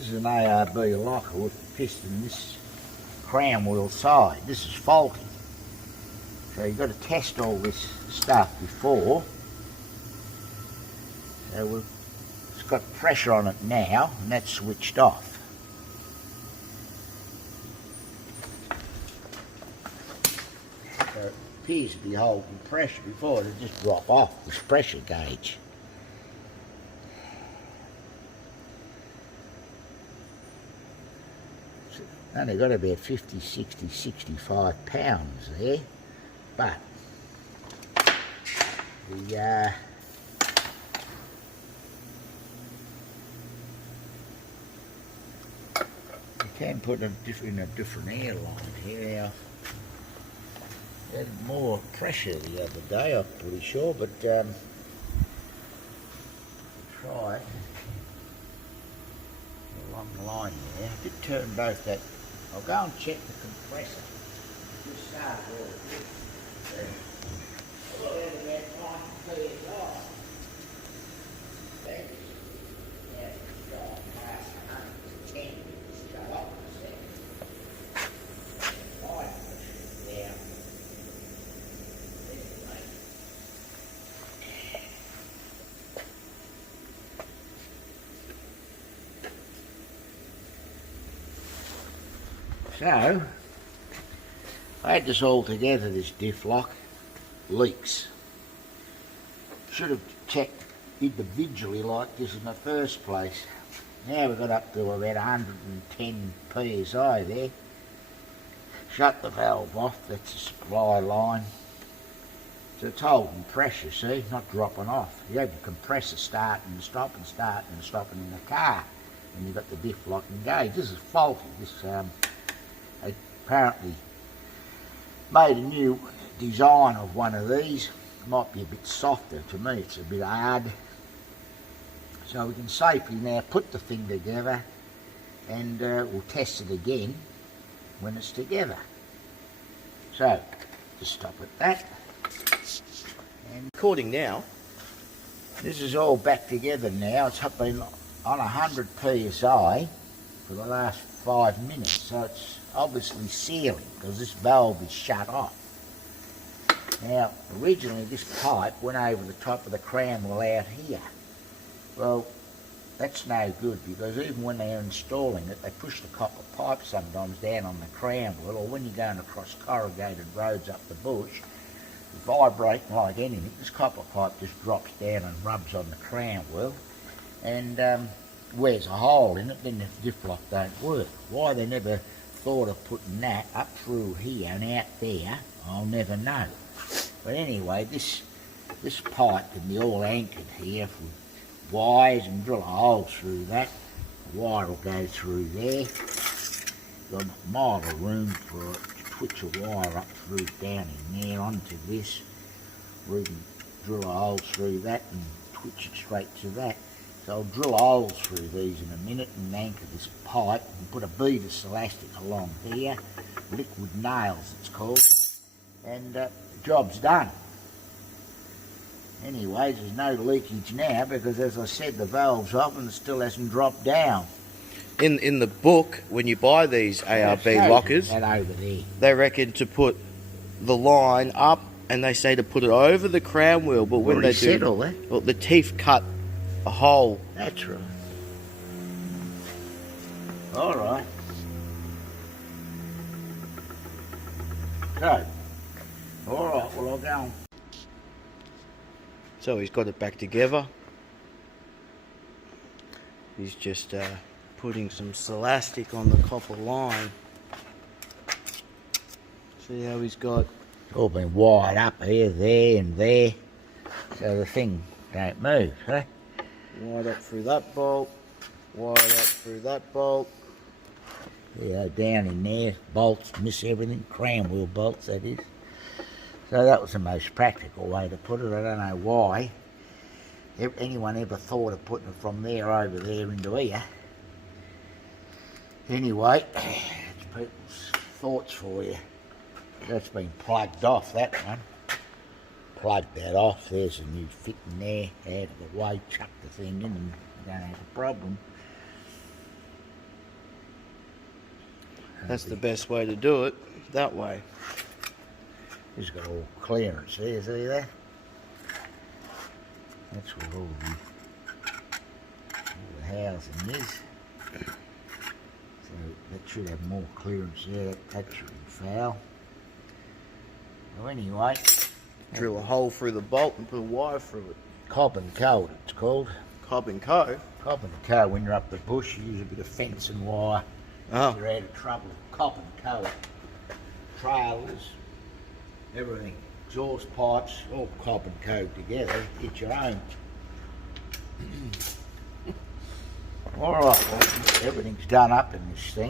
This is an ARB locker with the piston this crown wheel side. This is faulty. So you've got to test all this stuff before. So it's got pressure on it now, and that's switched off. So it appears to be holding pressure before it'll just drop off this pressure gauge. So only got about 50, 60, 65 pounds there, but the you can put it in a different airline here. Now, had more pressure the other day, I'm pretty sure, but try it along the line there. I did turn both that. I'll go and check the compressor. Just start all of this. Well, there's about 90 psi. That's past 110. Just go up a second. Fine pressure down. So, I had this all together, this diff lock, leaks. Should have checked individually like this in the first place. Now we've got up to about 110 psi there. Shut the valve off, that's the supply line. So it's holding pressure, see, not dropping off. You have the compressor starting and stopping in the car. And you've got the diff lock engaged. This is faulty. This they apparently made a new design of one of these. It might be a bit softer. To me it's a bit hard. So we can safely now put the thing together and we'll test it again when it's together. So just stop at that. And recording now. This is all back together now. It's been on 100 psi for the last 5 minutes, so it's obviously sealing because this valve is shut off. Now, originally this pipe went over the top of the crown wheel out here. Well, that's no good because even when they're installing it, they push the copper pipe sometimes down on the crown wheel, or when you're going across corrugated roads up the bush, vibrating like anything, this copper pipe just drops down and rubs on the crown wheel and wears a hole in it, then the diff lock don't work. Why they never thought of putting that up through here and out there, I'll never know. But anyway, this pipe can be all anchored here for wires and drill a hole through that. The wire will go through there. Got a mile of room for it to twitch a wire up through down in there onto this. We can drill a hole through that and twitch it straight to that. So I'll drill holes through these in a minute and anchor this pipe and put a beavis elastic along here, liquid nails it's called, and the job's done. Anyways, there's no leakage now because, as I said, the valve's off and it still hasn't dropped down. In the book, when you buy these ARB lockers, that over there, they reckon to put the line up, and they say to put it over the crown wheel, but when they do, all that. well, the teeth cut a hole. That's right. All right. So, all right, well, I'll go on. So he's got it back together. He's just putting some elastic on the copper line. See how he's got All been wired up here, there and there, so the thing don't move, eh? wired up through that bolt, wired up through that bolt. Yeah, down in there, bolts, miss everything, crown wheel bolts that is. So that was the most practical way to put it. I don't know why anyone ever thought of putting it from there over there into here. Anyway, it's people's thoughts for you. That's been plugged off, that one. Plugged that off, there's a new fitting there, out of the way, chuck the thing in and you don't have a problem. That's the best way to do it, that way. It's got all clearance there, see that? That's what all the housing is. So that should have more clearance there. That shouldn't foul. So anyway, Drill a hole through the bolt and put a wire through it. Cob and Co it's called. Cob and Co. Cob and Co, when you're up the bush, you use a bit of fence and wire. Oh. You're out of trouble. Cob and Co. Trailers, everything. Exhaust pipes, all Cob and Co together. Get your own. Alright, well, everything's done up in this thing.